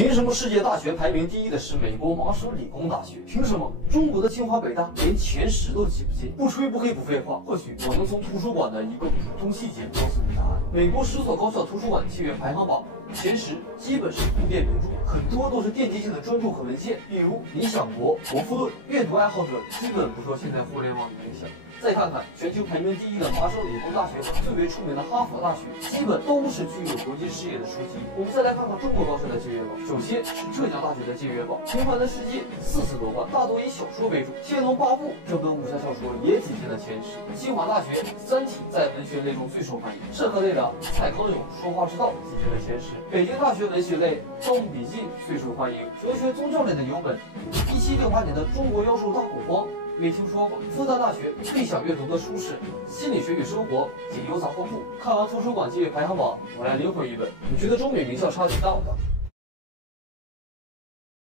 凭什么世界大学排名第一的是美国麻省理工大学？凭什么中国的清华北大连前10都挤不进？不吹不黑不废话，或许我能从图书馆的一个普通细节告诉你答案。美国10所高校图书馆借阅排行榜前10基本是古典名著，很多都是奠基性的专著和文献，比如《理想国》《国富论》，阅读爱好者基本不受现在互联网影响。再看看全球排名第一的麻省理工大学和最为出名的哈佛大学，基本都是具有国际视野的书籍。我们再来看看中国高校的借阅榜，首先是浙江大学的借阅榜，平凡的世界4次夺冠，大多以小说为主，《天龙八部》这本武侠小说也挤进了前10。清华大学《三体》在文学类中最受欢迎，社科类的蔡康永《说话之道》挤进了前10。北京大学文学类《盗墓笔记》最受欢迎，哲学宗教类的有本1768年的《中国妖兽大恐慌》。没听说过。复旦大学最想阅读的书是《心理学与生活》《解忧杂货铺》。看完图书馆借阅排行榜，我来灵魂一问：你觉得中美名校差距大不大？